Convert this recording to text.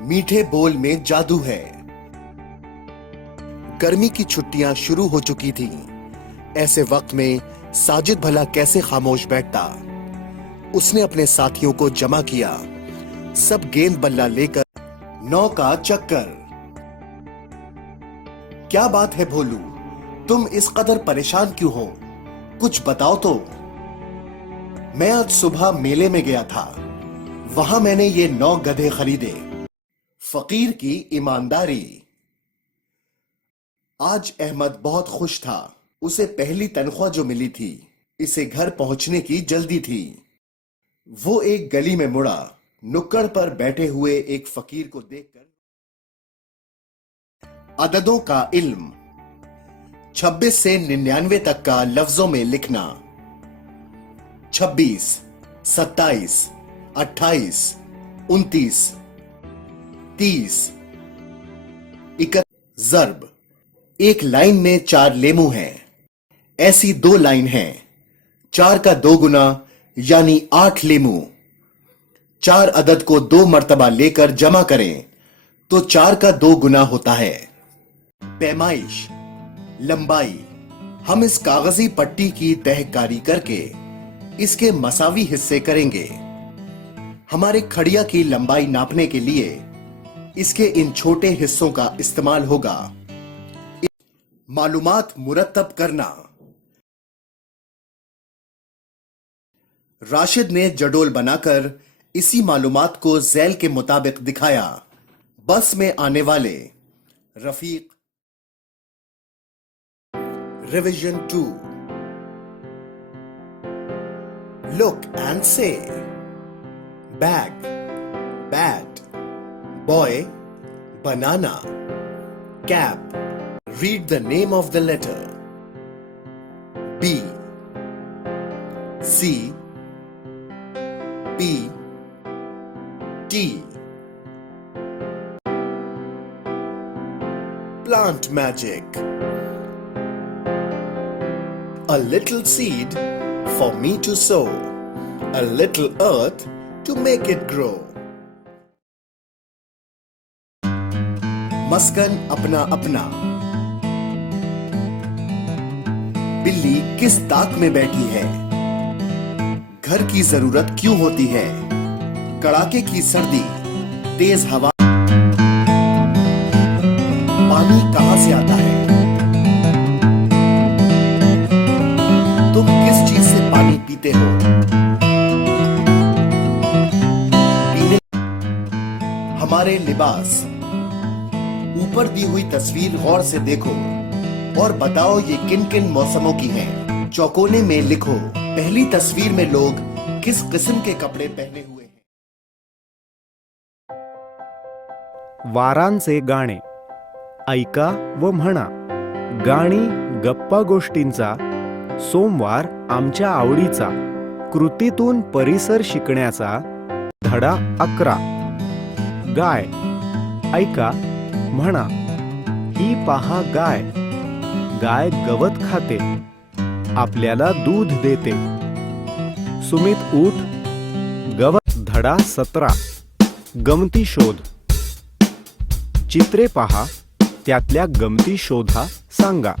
मीठे बोल में जादू है। गर्मी की छुट्टियां शुरू हो चुकी थीं। ऐसे वक्त में साजिद भला कैसे खामोश बैठता। उसने अपने साथियों को जमा किया। सब गेंद बल्ला लेकर 9 का चक्कर। क्या बात है भोलू, तुम इस कदर परेशान क्यों हो? कुछ बताओ तो। मैं आज सुबह मेले में गया था। वहां मैंने ये 9 गधे खरीदे। फकीर की ईमानदारी। आज अहमद बहुत खुश था। उसे पहली तनख्वाह जो मिली थी, इसे घर पहुंचने की जल्दी थी। वो एक गली में मुड़ा। नुक्कड़ पर बैठे हुए एक फकीर को देखकर अददों का इल्म 26 से 99 तक का लफ्जों में लिखना। 26, 27, 28, 29, 30, 31। ज़र्ब। एक लाइन में 4 लेमू हैं। ऐसी 2 लाइन हैं। 4 का 2 गुना यानी 8 लेमू। 4 अदद को 2 मर्तबा लेकर जमा करें तो 4 का 2 गुना होता है। पैमाइश, लंबाई। हम इस कागजी पट्टी की तहकारी करके इसके मसावी हिस्से करेंगे। हमारे खड़िया की लंबाई नापने के लिए इसके इन छोटे हिस्सों का इस्तेमाल होगा। मालूमात मुरत्तब करना। राशिद ने जडोल बनाकर इसी मालूमात को झैल के मुताबिक दिखाया। बस में आने वाले Rafiq. Revision 2। Look and say. Bag, bat. Boy, banana. Cap. Read the name of the letter. B, C, P, T. Plant magic. A little seed for me to sow, a little earth to make it grow. मस्कन अपना अपना। बिल्ली किस ताक में बैठी है? घर की जरूरत क्यों होती है? कड़ाके की सर्दी, तेज हवा। पानी कहां से आता है? तुम किस चीज से पानी पीते हो? पीने। हमारे लिबास। ऊपर दी हुई तस्वीर गौर से देखो और बताओ ये किन किन मौसमों की है। चौकोने में लिखो पहली तस्वीर में लोग किस किस्म के कपड़े पहने हुए हैं। वारांचे गाणे ऐका व म्हणा। गाणी गप्पा गोष्टींचा सोमवार आमच्या आवडीचा। कृतीतून परिसर शिकण्याचा धडा 11। गाय ऐका म्हणा। ही पहा गाय। गाय गवत खाते, आपल्याला दूध देते। सुमित उठ। गवत। धडा 17। गमती शोध। चित्रे पहा, त्यातल्या गमती शोधा सांगा।